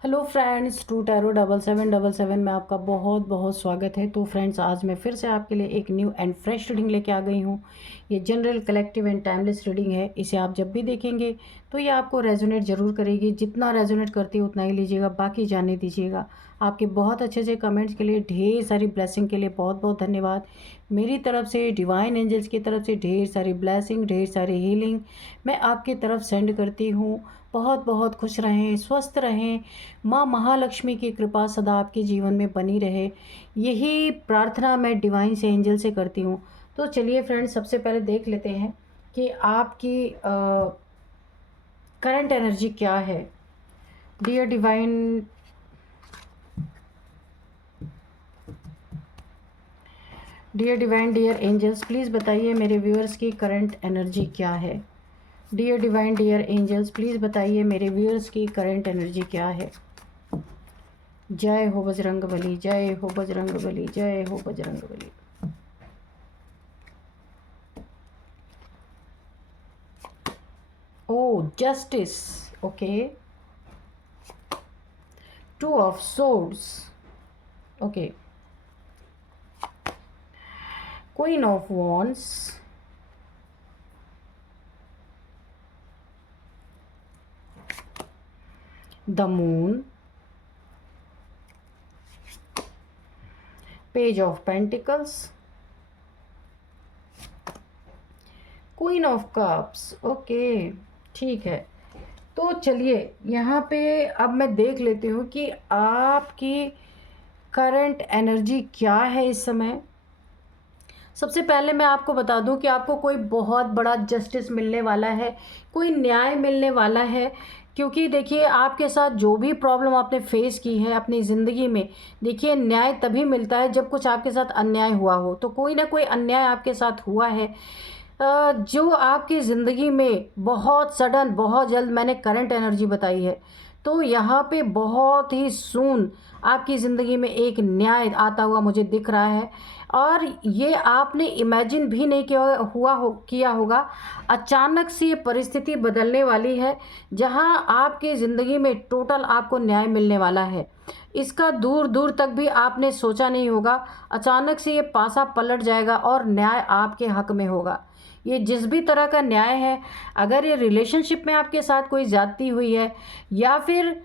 Hello friends, to tarot 7777 में आपका बहुत बहुत स्वागत है। तो फ्रेंड्स, आज मैं फिर से आपके लिए एक न्यू एंड फ्रेश रीडिंग लेके आ गई हूँ। ये general, collective and timeless reading है। इसे आप जब भी देखेंगे तो ये आपको रेजोनेट ज़रूर करेगी। जितना रेजोनेट करती है उतना ही लीजिएगा, बाकी जाने दीजिएगा। आपके बहुत अच्छे अच्छे कमेंट्स के लिए, ढेर सारी ब्लेसिंग के लिए बहुत बहुत धन्यवाद। मेरी तरफ से, डिवाइन एंजल्स की तरफ से ढेर सारी ब्लेसिंग, ढेर सारी हीलिंग मैं आपकी तरफ सेंड करती हूँ। बहुत बहुत खुश रहें, स्वस्थ रहें। माँ महालक्ष्मी की कृपा सदा आपके जीवन में बनी रहे, यही प्रार्थना मैं डिवाइन से, एंजल से करती हूँ। तो चलिए फ्रेंड्स, सबसे पहले देख लेते हैं कि आपकी करंट एनर्जी क्या है। Dear divine, dear angels, please बताइए मेरे व्यूअर्स की करंट एनर्जी क्या है। Dear divine, dear angels, please बताइए मेरे व्यूअर्स की करंट एनर्जी क्या है। जय हो बजरंगबली, जय हो बजरंगबली, जय हो बजरंगबली। ओ justice, okay. Two of swords, okay. Queen of wands, the moon, page of pentacles, queen of cups, okay. ठीक है, तो चलिए यहाँ पे अब मैं देख लेती हूँ कि आपकी करंट एनर्जी क्या है इस समय। सबसे पहले मैं आपको बता दूं कि आपको कोई बहुत बड़ा जस्टिस मिलने वाला है, कोई न्याय मिलने वाला है। क्योंकि देखिए, आपके साथ जो भी प्रॉब्लम आपने फेस की है अपनी ज़िंदगी में, देखिए न्याय तभी मिलता है जब कुछ आपके साथ अन्याय हुआ हो। तो कोई ना कोई अन्याय आपके साथ हुआ है, जो आपकी ज़िंदगी में बहुत सडन, बहुत जल्द, मैंने करंट एनर्जी बताई है। तो यहाँ पे बहुत ही सून आपकी ज़िंदगी में एक न्याय आता हुआ मुझे दिख रहा है। और ये आपने इमेजिन भी नहीं किया होगा। अचानक से ये परिस्थिति बदलने वाली है, जहाँ आपकी ज़िंदगी में टोटल आपको न्याय मिलने वाला है। इसका दूर दूर तक भी आपने सोचा नहीं होगा। अचानक से ये पासा पलट जाएगा और न्याय आपके हक में होगा। ये जिस भी तरह का न्याय है, अगर ये रिलेशनशिप में आपके साथ कोई ज़्यादती हुई है, या फिर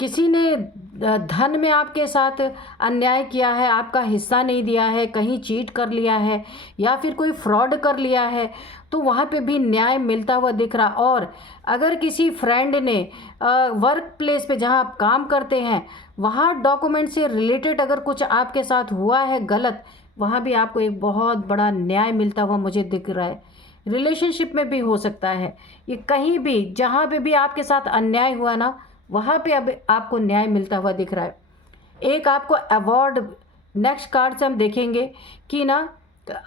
किसी ने धन में आपके साथ अन्याय किया है, आपका हिस्सा नहीं दिया है, कहीं चीट कर लिया है, या फिर कोई फ्रॉड कर लिया है, तो वहाँ पे भी न्याय मिलता हुआ दिख रहा। और अगर किसी फ्रेंड ने वर्क प्लेस पे जहाँ आप काम करते हैं, वहाँ डॉक्यूमेंट से रिलेटेड अगर कुछ आपके साथ हुआ है गलत, वहाँ भी आपको एक बहुत बड़ा न्याय मिलता हुआ मुझे दिख रहा है। रिलेशनशिप में भी हो सकता है, ये कहीं भी जहाँ पे भी आपके साथ अन्याय हुआ ना, वहाँ पे अब आपको न्याय मिलता हुआ दिख रहा है। एक आपको अवार्ड, नेक्स्ट कार्ड से हम देखेंगे कि ना,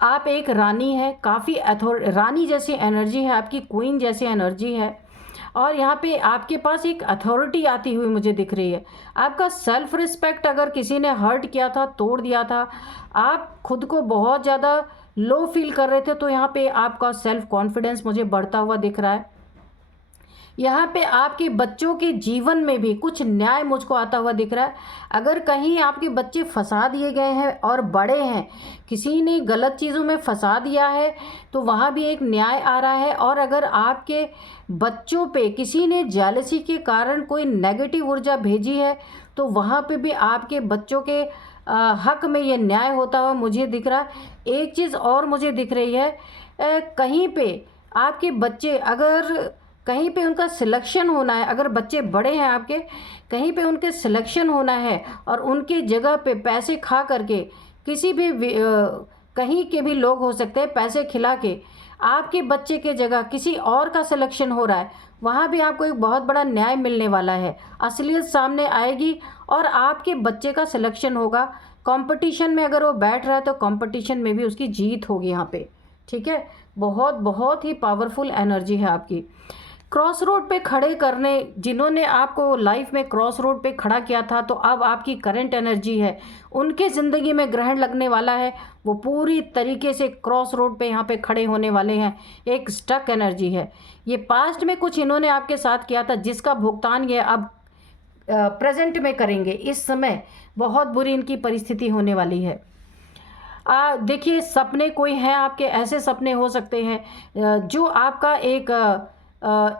आप एक रानी है, काफ़ी रानी जैसी एनर्जी है आपकी, क्वीन जैसी एनर्जी है। और यहाँ पे आपके पास एक अथॉरिटी आती हुई मुझे दिख रही है। आपका सेल्फ रिस्पेक्ट अगर किसी ने हर्ट किया था, तोड़ दिया था, आप खुद को बहुत ज़्यादा लो फील कर रहे थे, तो यहाँ पे आपका सेल्फ कॉन्फिडेंस मुझे बढ़ता हुआ दिख रहा है। यहाँ पे आपके बच्चों के जीवन में भी कुछ न्याय मुझको आता हुआ दिख रहा है। अगर कहीं आपके बच्चे फंसा दिए गए हैं और बड़े हैं, किसी ने गलत चीज़ों में फंसा दिया है, तो वहाँ भी एक न्याय आ रहा है। और अगर आपके बच्चों पे किसी ने जेलसी के कारण कोई नेगेटिव ऊर्जा भेजी है, तो वहाँ पे भी आपके बच्चों के हक में ये न्याय होता हुआ मुझे दिख रहा है। एक चीज़ और मुझे दिख रही है, कहीं पे आपके बच्चे, अगर कहीं पे उनका सिलेक्शन होना है, अगर बच्चे बड़े हैं आपके, कहीं पे उनके सिलेक्शन होना है, और उनकी जगह पे पैसे खा करके किसी भी कहीं के भी लोग हो सकते हैं, पैसे खिला के आपके बच्चे के जगह किसी और का सिलेक्शन हो रहा है, वहाँ भी आपको एक बहुत बड़ा न्याय मिलने वाला है। असलियत सामने आएगी और आपके बच्चे का सिलेक्शन होगा। कंपटीशन में अगर वो बैठ रहा है, तो कंपटीशन में भी उसकी जीत होगी यहाँ पे। ठीक है, बहुत बहुत ही पावरफुल एनर्जी है आपकी। क्रॉस रोड पे खड़े करने, जिन्होंने आपको लाइफ में क्रॉस रोड पे खड़ा किया था, तो अब आपकी करंट एनर्जी है, उनके ज़िंदगी में ग्रहण लगने वाला है। वो पूरी तरीके से क्रॉस रोड पे यहाँ पे खड़े होने वाले हैं। एक स्टक एनर्जी है। ये पास्ट में कुछ इन्होंने आपके साथ किया था, जिसका भुगतान ये अब प्रेजेंट में करेंगे। इस समय बहुत बुरी इनकी परिस्थिति होने वाली है। देखिए, सपने कोई हैं आपके, ऐसे सपने हो सकते हैं जो आपका एक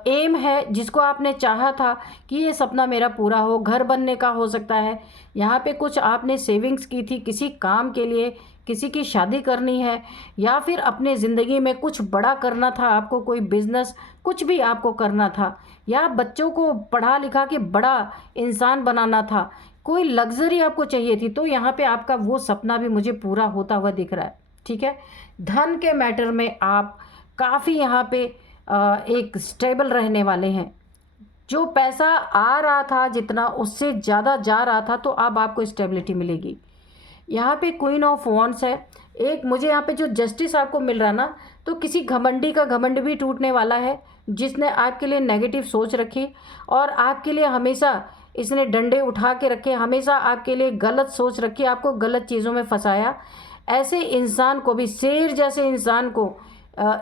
एम है, जिसको आपने चाहा था कि ये सपना मेरा पूरा हो, घर बनने का हो सकता है। यहाँ पे कुछ आपने सेविंग्स की थी किसी काम के लिए, किसी की शादी करनी है, या फिर अपने ज़िंदगी में कुछ बड़ा करना था आपको, कोई बिज़नेस, कुछ भी आपको करना था, या बच्चों को पढ़ा लिखा के बड़ा इंसान बनाना था, कोई लग्ज़री आपको चाहिए थी। तो यहाँ पे आपका वो सपना भी मुझे पूरा होता हुआ दिख रहा है। ठीक है, धन के मैटर में आप काफ़ी यहाँ पे एक स्टेबल रहने वाले हैं। जो पैसा आ रहा था जितना, उससे ज़्यादा जा रहा था, तो अब आपको स्टेबिलिटी मिलेगी। यहाँ पे क्वीन ऑफ वॉन्ड्स है। एक मुझे यहाँ पे जो जस्टिस आपको मिल रहा ना, तो किसी घमंडी का घमंड भी टूटने वाला है, जिसने आपके लिए नेगेटिव सोच रखी और आपके लिए हमेशा इसने डंडे उठा के रखे, हमेशा आपके लिए गलत सोच रखी, आपको गलत चीज़ों में फंसाया। ऐसे इंसान को भी, शेर जैसे इंसान को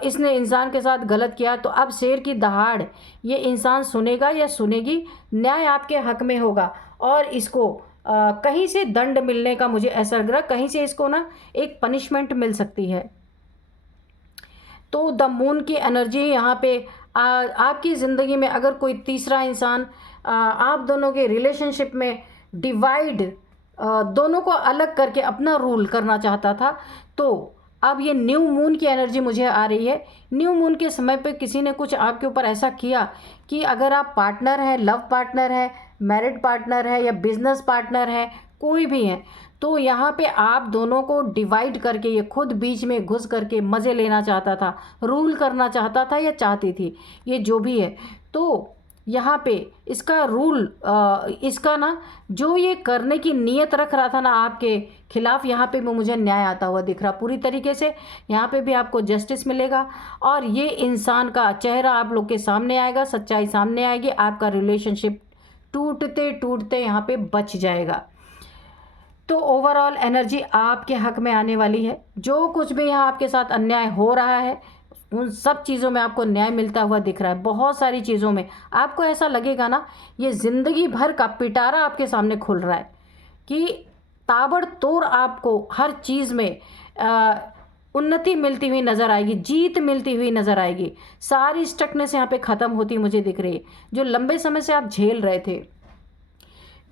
इसने इंसान के साथ गलत किया, तो अब शेर की दहाड़ ये इंसान सुनेगा या सुनेगी, न्याय आपके हक में होगा और इसको कहीं से दंड मिलने का मुझे ऐसा लग रहा, कहीं से इसको ना एक पनिशमेंट मिल सकती है। तो द मून की एनर्जी यहाँ पे आपकी ज़िंदगी में अगर कोई तीसरा इंसान आप दोनों के रिलेशनशिप में डिवाइड, दोनों को अलग करके अपना रूल करना चाहता था, तो अब ये न्यू मून की एनर्जी मुझे आ रही है। न्यू मून के समय पे किसी ने कुछ आपके ऊपर ऐसा किया कि अगर आप पार्टनर हैं, लव पार्टनर है, मैरिड पार्टनर है या बिजनेस पार्टनर है, कोई भी है, तो यहाँ पे आप दोनों को डिवाइड करके ये खुद बीच में घुस करके मज़े लेना चाहता था, रूल करना चाहता था या चाहती थी, ये जो भी है। तो यहाँ पे इसका रूल, इसका ना जो ये करने की नीयत रख रहा था ना आपके खिलाफ, यहाँ पे वो मुझे न्याय आता हुआ दिख रहा पूरी तरीके से। यहाँ पे भी आपको जस्टिस मिलेगा और ये इंसान का चेहरा आप लोग के सामने आएगा, सच्चाई सामने आएगी, आपका रिलेशनशिप टूटते टूटते यहाँ पे बच जाएगा। तो ओवरऑल एनर्जी आपके हक में आने वाली है। जो कुछ भी यहाँ आपके साथ अन्याय हो रहा है, उन सब चीज़ों में आपको न्याय मिलता हुआ दिख रहा है। बहुत सारी चीज़ों में आपको ऐसा लगेगा ना, ये ज़िंदगी भर का पिटारा आपके सामने खुल रहा है कि ताबड़तोड़ आपको हर चीज़ में उन्नति मिलती हुई नज़र आएगी, जीत मिलती हुई नज़र आएगी। सारी स्टकनेस यहाँ पे ख़त्म होती मुझे दिख रही है, जो लंबे समय से आप झेल रहे थे।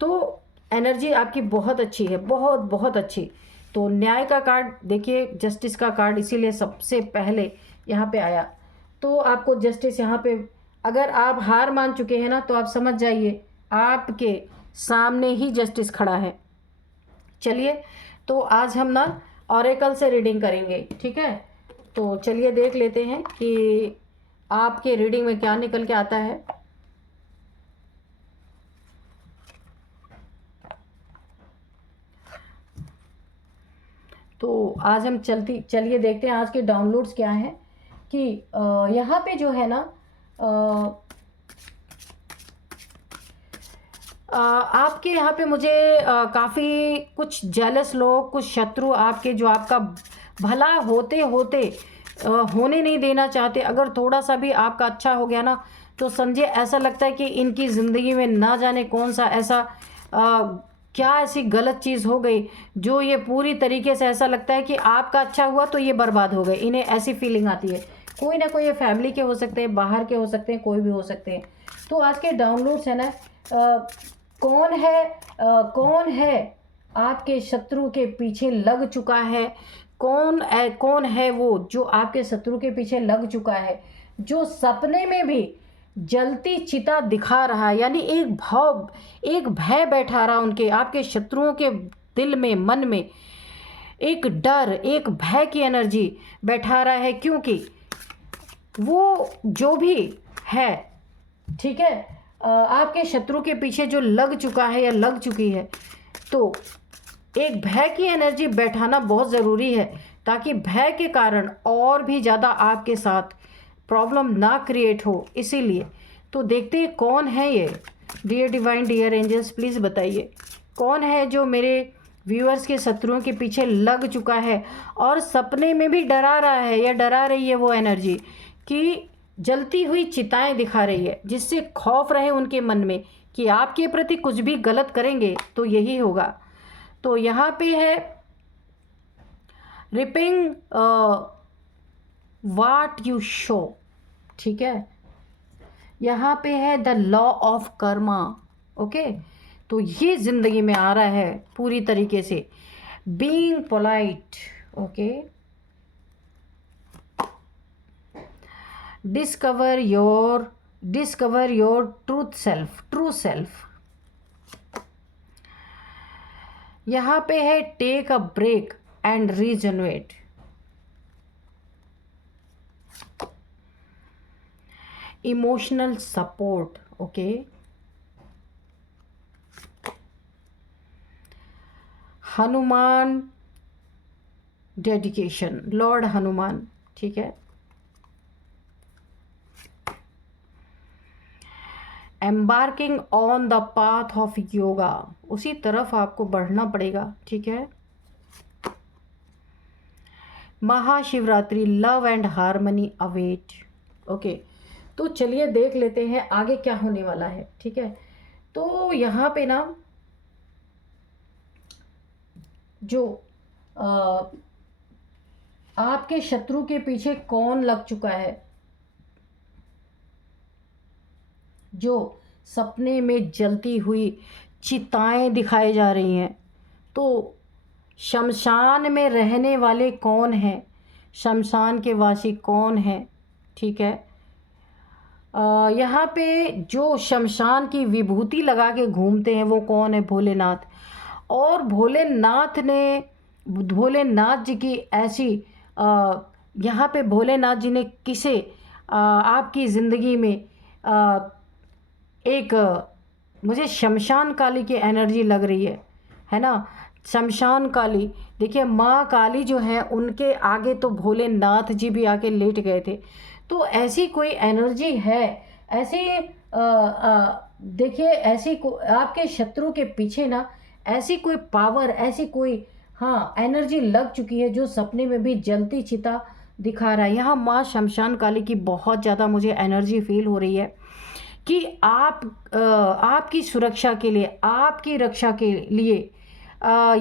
तो एनर्जी आपकी बहुत अच्छी है, बहुत बहुत अच्छी। तो न्याय का कार्ड देखिए, जस्टिस का कार्ड इसीलिए सबसे पहले यहाँ पे आया। तो आपको जस्टिस यहाँ पे, अगर आप हार मान चुके हैं ना, तो आप समझ जाइए आपके सामने ही जस्टिस खड़ा है। चलिए, तो आज हम ना ऑरेकल से रीडिंग करेंगे, ठीक है। तो चलिए देख लेते हैं कि आपके रीडिंग में क्या निकल के आता है। तो आज हम चलिए देखते हैं आज के डाउनलोड्स क्या हैं। कि यहाँ पे जो है ना, आपके यहाँ पे मुझे काफ़ी कुछ जेलस लोग, कुछ शत्रु आपके, जो आपका भला होते होते होने नहीं देना चाहते। अगर थोड़ा सा भी आपका अच्छा हो गया ना, तो समझे ऐसा लगता है कि इनकी ज़िंदगी में ना जाने कौन सा ऐसा क्या ऐसी गलत चीज़ हो गई, जो ये पूरी तरीके से ऐसा लगता है कि आपका अच्छा हुआ तो ये बर्बाद हो गए। इन्हें ऐसी फीलिंग आती है। कोई ना कोई, ये फैमिली के हो सकते हैं, बाहर के हो सकते हैं, कोई भी हो सकते हैं। तो आज के डाउनलोड्स है ना, कौन है आपके शत्रु के पीछे लग चुका है, कौन है वो जो आपके शत्रु के पीछे लग चुका है, जो सपने में भी जलती चिता दिखा रहा है, यानी एक भय बैठा रहा उनके, आपके शत्रुओं के दिल में, मन में एक डर, एक भय की एनर्जी बैठा रहा है। क्योंकि वो जो भी है, ठीक है, आपके शत्रु के पीछे जो लग चुका है या लग चुकी है, तो एक भय की एनर्जी बैठाना बहुत ज़रूरी है, ताकि भय के कारण और भी ज़्यादा आपके साथ प्रॉब्लम ना क्रिएट हो। इसीलिए तो देखते हैं कौन है ये। Dear divine, dear angels, please बताइए कौन है जो मेरे व्यूअर्स के शत्रुओं के पीछे लग चुका है और सपने में भी डरा रहा है या डरा रही है वो एनर्जी, कि जलती हुई चिताएं दिखा रही है, जिससे खौफ रहे उनके मन में कि आपके प्रति कुछ भी गलत करेंगे तो यही होगा। तो यहाँ पे है रिपिंग वाट यू शो, ठीक है। यहाँ पे है the law of Karma, okay. तो ये ज़िंदगी में आ रहा है पूरी तरीके से। Being polite, okay. Discover your true self. यहाँ पे है take a break and regenerate. Emotional support, okay. Hanuman dedication, lord Hanuman, ठीक है। Embarking on the path of yoga, उसी तरफ आपको बढ़ना पड़ेगा, ठीक है। Mahashivratri, love and harmony await, okay. तो चलिए देख लेते हैं आगे क्या होने वाला है, ठीक है। तो यहाँ पे ना जो आपके शत्रु के पीछे कौन लग चुका है, जो सपने में जलती हुई चिताएं दिखाई जा रही हैं। तो शमशान में रहने वाले कौन हैं, शमशान के वासी कौन हैं, ठीक है। यहाँ पे जो शमशान की विभूति लगा के घूमते हैं वो कौन है, भोलेनाथ। और भोलेनाथ जी की ऐसी यहाँ पे भोलेनाथ जी ने किसे आपकी ज़िंदगी में एक मुझे शमशान काली की एनर्जी लग रही है ना। शमशान काली, देखिए माँ काली जो है उनके आगे तो भोलेनाथ जी भी आके लेट गए थे। तो ऐसी कोई एनर्जी है, ऐसी देखिए ऐसी आपके शत्रु के पीछे ना ऐसी कोई पावर, ऐसी कोई हाँ एनर्जी लग चुकी है जो सपने में भी जलती चिता दिखा रहा है। यहाँ माँ शमशान काली की बहुत ज़्यादा मुझे एनर्जी फील हो रही है कि आपकी सुरक्षा के लिए, आपकी रक्षा के लिए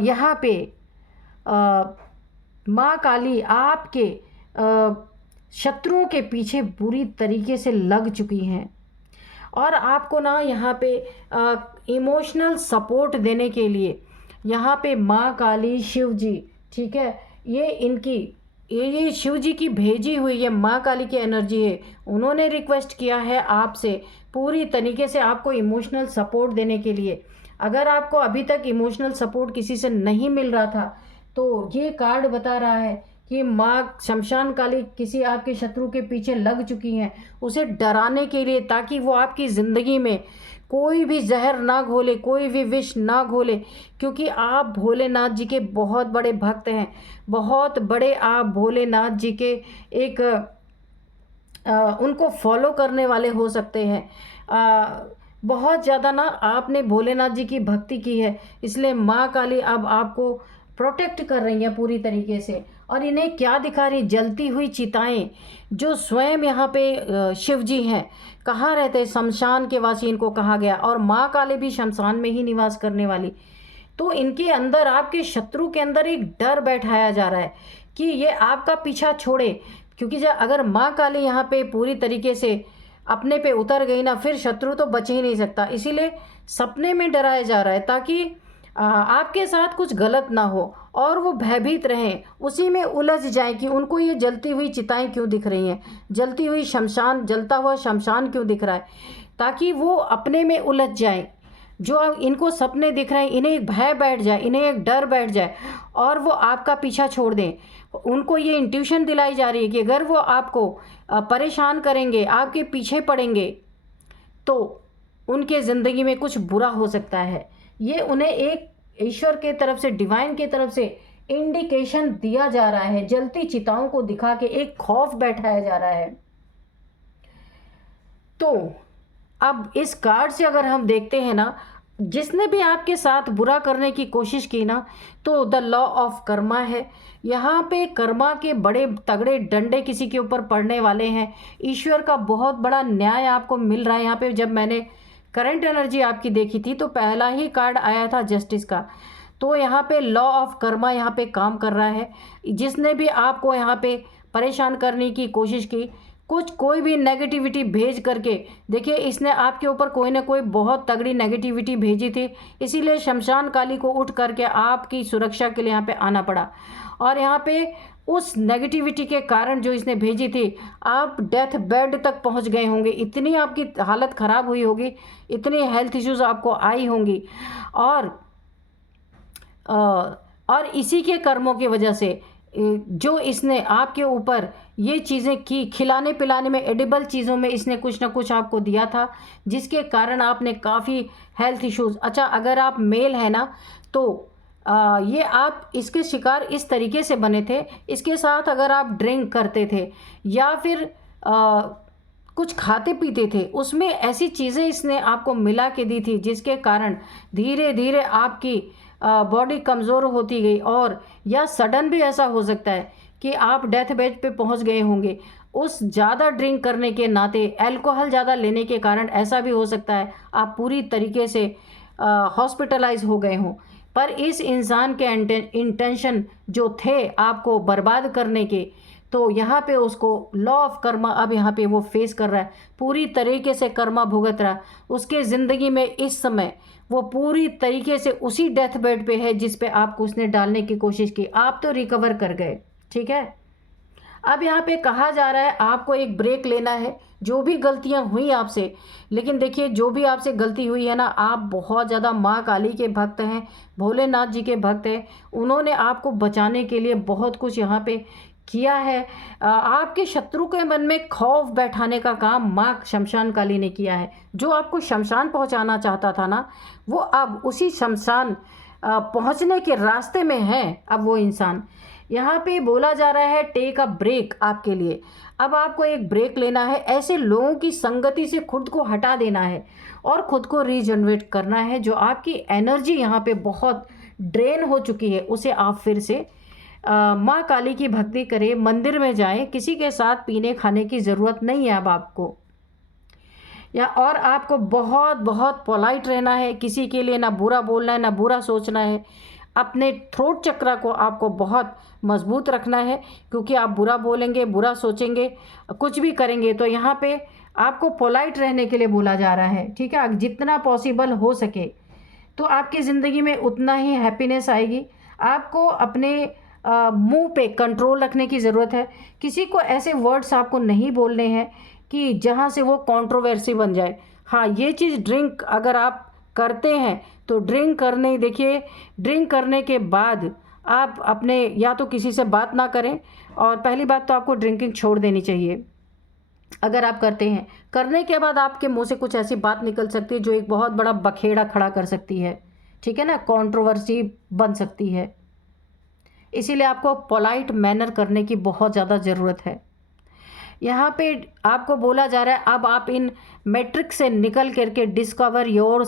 यहाँ पे माँ काली आपके शत्रुओं के पीछे बुरी तरीके से लग चुकी हैं। और आपको ना यहाँ पे इमोशनल सपोर्ट देने के लिए यहाँ पे माँ काली, शिव जी, ठीक है, ये शिव जी की भेजी हुई ये माँ काली की एनर्जी है। उन्होंने रिक्वेस्ट किया है आपसे पूरी तरीके से आपको इमोशनल सपोर्ट देने के लिए। अगर आपको अभी तक इमोशनल सपोर्ट किसी से नहीं मिल रहा था तो ये कार्ड बता रहा है कि माँ शमशान काली किसी आपके शत्रु के पीछे लग चुकी हैं, उसे डराने के लिए, ताकि वो आपकी ज़िंदगी में कोई भी जहर ना घोले, कोई भी विष ना घोले। क्योंकि आप भोलेनाथ जी के बहुत बड़े भक्त हैं, बहुत बड़े आप भोलेनाथ जी के एक उनको फॉलो करने वाले हो सकते हैं। बहुत ज़्यादा ना आपने भोलेनाथ जी की भक्ति की है, इसलिए माँ काली अब आपको प्रोटेक्ट कर रही हैं पूरी तरीके से। और इन्हें क्या दिखा रही, जलती हुई चिताएं, जो स्वयं यहाँ पे शिव जी हैं। कहाँ रहते हैं, शमशान के वासी इनको कहा गया। और माँ काली भी शमशान में ही निवास करने वाली। तो इनके अंदर, आपके शत्रु के अंदर एक डर बैठाया जा रहा है कि ये आपका पीछा छोड़े। क्योंकि जब अगर माँ काली यहाँ पे पूरी तरीके से अपने पे उतर गई ना, फिर शत्रु तो बच ही नहीं सकता। इसीलिए सपने में डराया जा रहा है ताकि आपके साथ कुछ गलत ना हो और वो भयभीत रहें, उसी में उलझ जाए कि उनको ये जलती हुई चिताएं क्यों दिख रही हैं, जलती हुई शमशान, जलता हुआ शमशान क्यों दिख रहा है, ताकि वो अपने में उलझ जाएं। जो इनको सपने दिख रहे हैं, इन्हें एक भय बैठ जाए, इन्हें एक डर बैठ जाए और वो आपका पीछा छोड़ दें। उनको ये इंट्यूशन दिलाई जा रही है कि अगर वो आपको परेशान करेंगे, आपके पीछे पड़ेंगे, तो उनके ज़िंदगी में कुछ बुरा हो सकता है। ये उन्हें एक ईश्वर के तरफ से, डिवाइन के तरफ से इंडिकेशन दिया जा रहा है। जलती चिताओं को दिखा के एक खौफ बैठाया जा रहा है। तो अब इस कार्ड से अगर हम देखते हैं ना, जिसने भी आपके साथ बुरा करने की कोशिश की ना, तो द लॉ ऑफ कर्मा है। यहाँ पे कर्मा के बड़े तगड़े डंडे किसी के ऊपर पड़ने वाले हैं। ईश्वर का बहुत बड़ा न्याय आपको मिल रहा है। यहाँ पे जब मैंने करंट एनर्जी आपकी देखी थी तो पहला ही कार्ड आया था जस्टिस का। तो यहाँ पे लॉ ऑफ कर्मा यहाँ पे काम कर रहा है। जिसने भी आपको यहाँ पे परेशान करने की कोशिश की, कोई भी नेगेटिविटी भेज करके, देखिए इसने आपके ऊपर कोई ना कोई बहुत तगड़ी नेगेटिविटी भेजी थी, इसीलिए शमशान काली को उठ करके आपकी सुरक्षा के लिए यहाँ पे आना पड़ा। और यहाँ पे उस नेगेटिविटी के कारण जो इसने भेजी थी, आप डेथ बेड तक पहुँच गए होंगे, इतनी आपकी हालत ख़राब हुई होगी, इतनी हेल्थ इश्यूज़ आपको आई होंगी। और इसी के कर्मों की वजह से जो इसने आपके ऊपर ये चीज़ें की, खिलाने पिलाने में, एडिबल चीज़ों में इसने कुछ ना कुछ आपको दिया था, जिसके कारण आपने काफ़ी हेल्थ इश्यूज़। अच्छा, अगर आप मेल हैं ना, तो ये आप इसके शिकार इस तरीके से बने थे। इसके साथ अगर आप ड्रिंक करते थे या फिर कुछ खाते पीते थे, उसमें ऐसी चीज़ें इसने आपको मिला के दी थी, जिसके कारण धीरे धीरे आपकी बॉडी कमज़ोर होती गई। और या सडन भी ऐसा हो सकता है कि आप डेथ बेड पे पहुंच गए होंगे। उस ज़्यादा ड्रिंक करने के नाते, अल्कोहल ज़्यादा लेने के कारण ऐसा भी हो सकता है आप पूरी तरीके से हॉस्पिटलाइज हो गए हों। पर इस इंसान के इंटेंशन जो थे आपको बर्बाद करने के, तो यहाँ पे उसको लॉ ऑफ कर्मा अब यहाँ पे वो फेस कर रहा है, पूरी तरीके से कर्मा भुगत रहा है। उसके ज़िंदगी में इस समय वो पूरी तरीके से उसी डेथ बेड पे है जिस पे आपको उसने डालने की कोशिश की। आप तो रिकवर कर गए, ठीक है। अब यहाँ पे कहा जा रहा है आपको एक ब्रेक लेना है, जो भी गलतियाँ हुई आपसे। लेकिन देखिए, जो भी आपसे गलती हुई है ना, आप बहुत ज़्यादा माँ काली के भक्त हैं, भोलेनाथ जी के भक्त हैं। उन्होंने आपको बचाने के लिए बहुत कुछ यहाँ पे किया है। आपके शत्रु के मन में खौफ बैठाने का काम माँ शमशान काली ने किया है। जो आपको शमशान पहुँचाना चाहता था ना, वो अब उसी शमशान पहुँचने के रास्ते में है। अब वो इंसान, यहाँ पे बोला जा रहा है टेक अ ब्रेक आपके लिए। अब आपको एक ब्रेक लेना है, ऐसे लोगों की संगति से खुद को हटा देना है और खुद को रीजनरेट करना है। जो आपकी एनर्जी यहाँ पे बहुत ड्रेन हो चुकी है, उसे आप फिर से माँ काली की भक्ति करें, मंदिर में जाएं। किसी के साथ पीने खाने की ज़रूरत नहीं है अब आपको। और आपको बहुत बहुत पोलाइट रहना है, किसी के लिए ना बुरा बोलना है, ना बुरा सोचना है। अपने थ्रोट चक्रा को आपको बहुत मजबूत रखना है, क्योंकि आप बुरा बोलेंगे, बुरा सोचेंगे, कुछ भी करेंगे तो यहाँ पे आपको पोलाइट रहने के लिए बोला जा रहा है, ठीक है। जितना पॉसिबल हो सके तो आपकी ज़िंदगी में उतना ही हैप्पीनेस आएगी। आपको अपने मुंह पे कंट्रोल रखने की ज़रूरत है। किसी को ऐसे वर्ड्स आपको नहीं बोलने हैं कि जहाँ से वो कंट्रोवर्सी बन जाए। हाँ, ये चीज़ ड्रिंक अगर आप करते हैं तो ड्रिंक करने के बाद आप अपने, या तो किसी से बात ना करें, और पहली बात तो आपको ड्रिंकिंग छोड़ देनी चाहिए। अगर आप करते हैं, करने के बाद आपके मुंह से कुछ ऐसी बात निकल सकती है जो एक बहुत बड़ा बखेड़ा खड़ा कर सकती है, ठीक है ना, कंट्रोवर्सी बन सकती है। इसीलिए आपको पोलाइट मैनर करने की बहुत ज़्यादा ज़रूरत है। यहाँ पे आपको बोला जा रहा है अब आप इन मैट्रिक्स से निकल करके डिस्कवर योर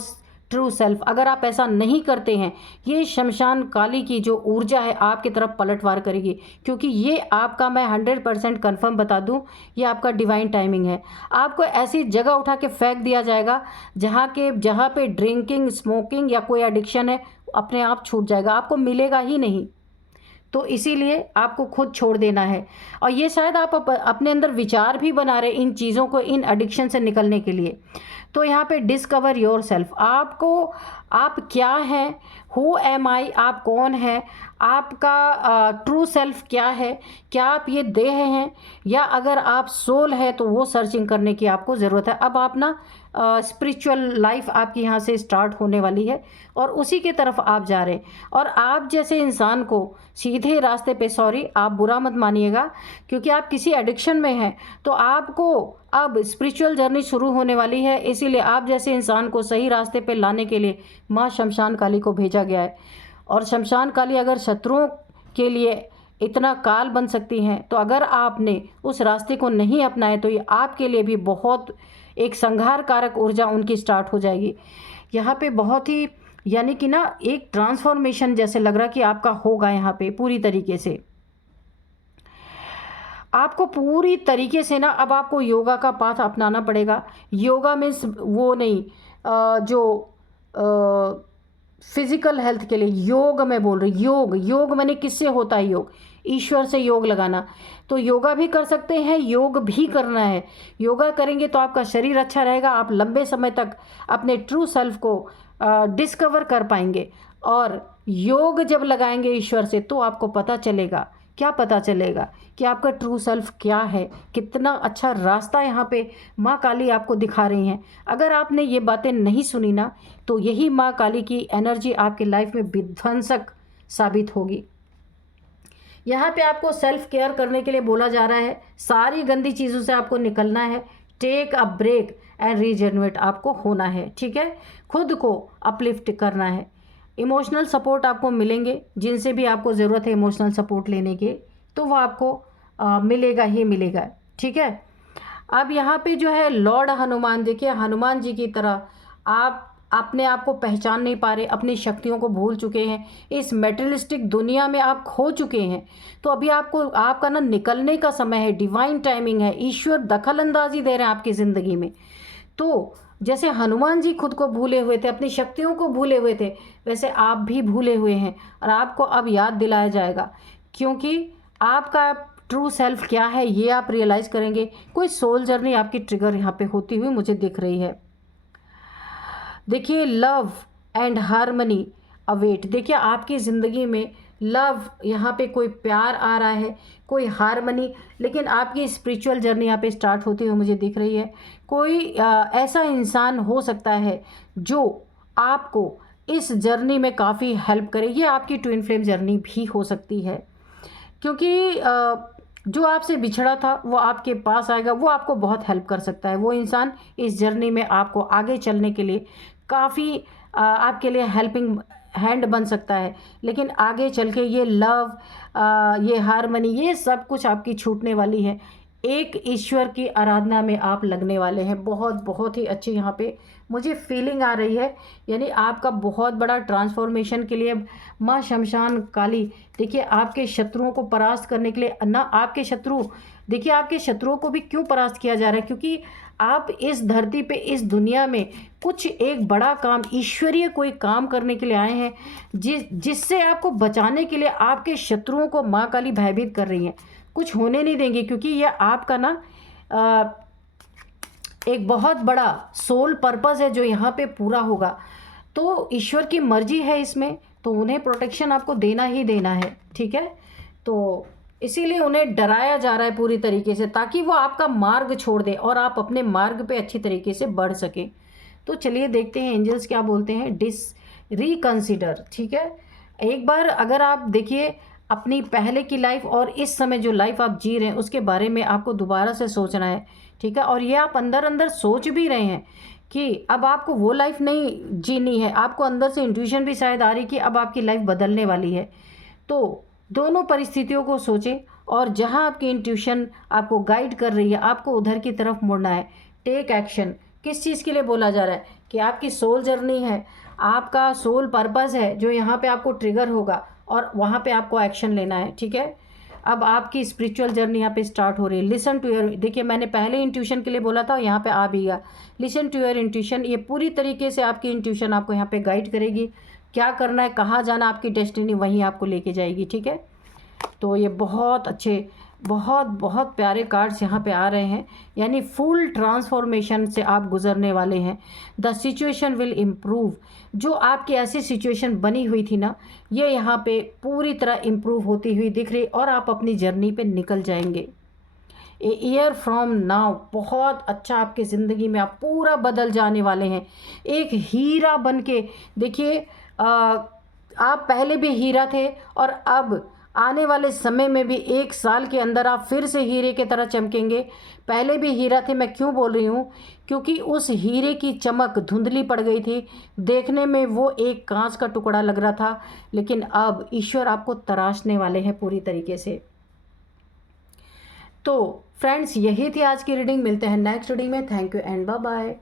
ट्रू सेल्फ। अगर आप ऐसा नहीं करते हैं, ये शमशान काली की जो ऊर्जा है आपकी तरफ पलटवार करेगी, क्योंकि ये आपका, मैं 100% कन्फर्म बता दूं, ये आपका डिवाइन टाइमिंग है। आपको ऐसी जगह उठा के फेंक दिया जाएगा जहाँ पे ड्रिंकिंग, स्मोकिंग या कोई एडिक्शन है, अपने आप छूट जाएगा, आपको मिलेगा ही नहीं। तो इसीलिए आपको खुद छोड़ देना है। और ये शायद आप अपने अंदर विचार भी बना रहे इन चीज़ों को, इन एडिक्शन से निकलने के लिए। तो यहाँ पे डिस्कवर योर सेल्फ, आपको, आप क्या हैं, हु एम आई, आप कौन हैं, आपका ट्रू सेल्फ क्या है, क्या आप ये देह हैं या अगर आप सोल है, तो वो सर्चिंग करने की आपको ज़रूरत है। अब आप ना स्पिरिचुअल लाइफ आपकी यहाँ से स्टार्ट होने वाली है और उसी की तरफ आप जा रहे हैं। और आप जैसे इंसान को सीधे रास्ते पे, सॉरी आप बुरा मत मानिएगा, क्योंकि आप किसी एडिक्शन में हैं, तो आपको अब स्पिरिचुअल जर्नी शुरू होने वाली है। इसीलिए आप जैसे इंसान को सही रास्ते पे लाने के लिए माँ शमशान काली को भेजा गया है। और शमशान काली अगर शत्रुओं के लिए इतना काल बन सकती हैं, तो अगर आपने उस रास्ते को नहीं अपनाए तो ये आपके लिए भी बहुत एक संहार कारक ऊर्जा उनकी स्टार्ट हो जाएगी। यहाँ पे बहुत ही यानी कि ना एक ट्रांसफॉर्मेशन जैसे लग रहा कि आपका होगा यहाँ पे पूरी तरीके से। आपको पूरी तरीके से ना अब आपको योगा का पाथ अपनाना पड़ेगा। योगा मीन्स वो नहीं जो फिजिकल हेल्थ के लिए योग मैं बोल रही, योग योग मैंने किससे होता है योग, ईश्वर से योग लगाना। तो योगा भी कर सकते हैं, योग भी करना है। योगा करेंगे तो आपका शरीर अच्छा रहेगा, आप लंबे समय तक अपने ट्रू सेल्फ को डिस्कवर कर पाएंगे। और योग जब लगाएंगे ईश्वर से तो आपको पता चलेगा, क्या पता चलेगा कि आपका ट्रू सेल्फ क्या है, कितना अच्छा रास्ता यहाँ पे माँ काली आपको दिखा रही हैं। अगर आपने ये बातें नहीं सुनी ना तो यही माँ काली की एनर्जी आपकी लाइफ में विध्वंसक साबित होगी। यहाँ पे आपको सेल्फ केयर करने के लिए बोला जा रहा है, सारी गंदी चीज़ों से आपको निकलना है। Take a break and regenerate आपको होना है, ठीक है। खुद को अपलिफ्ट करना है। इमोशनल सपोर्ट आपको मिलेंगे, जिनसे भी आपको ज़रूरत है इमोशनल सपोर्ट लेने के तो वो आपको मिलेगा ही मिलेगा, ठीक है। अब यहाँ पे जो है लॉर्ड हनुमान, देखिए हनुमान जी की तरह आप अपने आप को पहचान नहीं पा रहे, अपनी शक्तियों को भूल चुके हैं, इस मेटेरियलिस्टिक दुनिया में आप खो चुके हैं। तो अभी आपको आपका ना निकलने का समय है, डिवाइन टाइमिंग है, ईश्वर दखल अंदाजी दे रहे हैं आपकी ज़िंदगी में। तो जैसे हनुमान जी खुद को भूले हुए थे, अपनी शक्तियों को भूले हुए थे, वैसे आप भी भूले हुए हैं और आपको अब याद दिलाया जाएगा, क्योंकि आपका ट्रू सेल्फ क्या है ये आप रियलाइज़ करेंगे। कोई सोल जर्नी आपकी ट्रिगर यहाँ पे होती हुई मुझे दिख रही है। देखिए लव एंड हार्मनी अवेट, देखिए आपकी ज़िंदगी में लव, यहाँ पे कोई प्यार आ रहा है, कोई हार्मनी, लेकिन आपकी स्पिरिचुअल जर्नी यहाँ पे स्टार्ट होती हुई मुझे दिख रही है। कोई ऐसा इंसान हो सकता है जो आपको इस जर्नी में काफ़ी हेल्प करे। ये आपकी ट्विन फ्लेम जर्नी भी हो सकती है, क्योंकि जो आपसे बिछड़ा था वो आपके पास आएगा, वो आपको बहुत हेल्प कर सकता है। वो इंसान इस जर्नी में आपको आगे चलने के लिए काफ़ी आपके लिए हेल्पिंग हैंड बन सकता है। लेकिन आगे चल के ये लव, ये हारमनी, ये सब कुछ आपकी छूटने वाली है। एक ईश्वर की आराधना में आप लगने वाले हैं। बहुत बहुत ही अच्छी यहाँ पे मुझे फीलिंग आ रही है, यानी आपका बहुत बड़ा ट्रांसफॉर्मेशन के लिए माँ शमशान काली, देखिए आपके शत्रुओं को परास्त करने के लिए ना, आपके शत्रु, देखिए आपके शत्रुओं को भी क्यों परास्त किया जा रहा है, क्योंकि आप इस धरती पे, इस दुनिया में कुछ एक बड़ा काम, ईश्वरीय कोई काम करने के लिए आए हैं, जिससे आपको बचाने के लिए आपके शत्रुओं को माँ काली भयभीत कर रही हैं। कुछ होने नहीं देंगे, क्योंकि यह आपका ना एक बहुत बड़ा सोल पर्पस है जो यहाँ पे पूरा होगा। तो ईश्वर की मर्जी है इसमें, तो उन्हें प्रोटेक्शन आपको देना ही देना है, ठीक है। तो इसीलिए उन्हें डराया जा रहा है पूरी तरीके से, ताकि वो आपका मार्ग छोड़ दें और आप अपने मार्ग पे अच्छी तरीके से बढ़ सकें। तो चलिए देखते हैं एंजल्स क्या बोलते हैं। रिकंसिडर, ठीक है। एक बार अगर आप देखिए अपनी पहले की लाइफ और इस समय जो लाइफ आप जी रहे हैं उसके बारे में आपको दोबारा से सोचना है, ठीक है। और ये आप अंदर अंदर सोच भी रहे हैं कि अब आपको वो लाइफ नहीं जीनी है, आपको अंदर से इंट्यूशन भी शायद आ रही कि अब आपकी लाइफ बदलने वाली है। तो दोनों परिस्थितियों को सोचें और जहां आपकी इंट्यूशन आपको गाइड कर रही है आपको उधर की तरफ मुड़ना है। टेक एक्शन, किस चीज़ के लिए बोला जा रहा है कि आपकी सोल जर्नी है, आपका सोल पर्पस है जो यहाँ पे आपको ट्रिगर होगा और वहाँ पे आपको एक्शन लेना है, ठीक है। अब आपकी स्पिरिचुअल जर्नी यहाँ पे स्टार्ट हो रही है। लिसन टू योर, देखिए मैंने पहले इंट्यूशन के लिए बोला था, यहाँ पे आ भी गया। लिसन टू योर इंट्यूशन, ये पूरी तरीके से आपकी इंट्यूशन आपको यहाँ पे गाइड करेगी, क्या करना है, कहाँ जाना, आपकी डेस्टिनी वहीं आपको लेके जाएगी, ठीक है। तो ये बहुत अच्छे, बहुत बहुत प्यारे कार्ड्स यहाँ पे आ रहे हैं, यानी फुल ट्रांसफॉर्मेशन से आप गुजरने वाले हैं। द सिचुएशन विल इम्प्रूव, जो आपकी ऐसी सिचुएशन बनी हुई थी ना, ये यहाँ पे पूरी तरह इम्प्रूव होती हुई दिख रही और आप अपनी जर्नी पे निकल जाएंगे। ए ईयर फ्रॉम नाउ, बहुत अच्छा आपकी ज़िंदगी में आप पूरा बदल जाने वाले हैं, एक हीरा बन के। देखिए आप पहले भी हीरा थे और अब आने वाले समय में भी 1 साल के अंदर आप फिर से हीरे की तरह चमकेंगे। पहले भी हीरा थे, मैं क्यों बोल रही हूँ, क्योंकि उस हीरे की चमक धुंधली पड़ गई थी, देखने में वो एक कांच का टुकड़ा लग रहा था, लेकिन अब ईश्वर आपको तराशने वाले हैं पूरी तरीके से। तो फ्रेंड्स यही थी आज की रीडिंग, मिलते हैं नेक्स्ट रीडिंग में। Thank you and bye bye.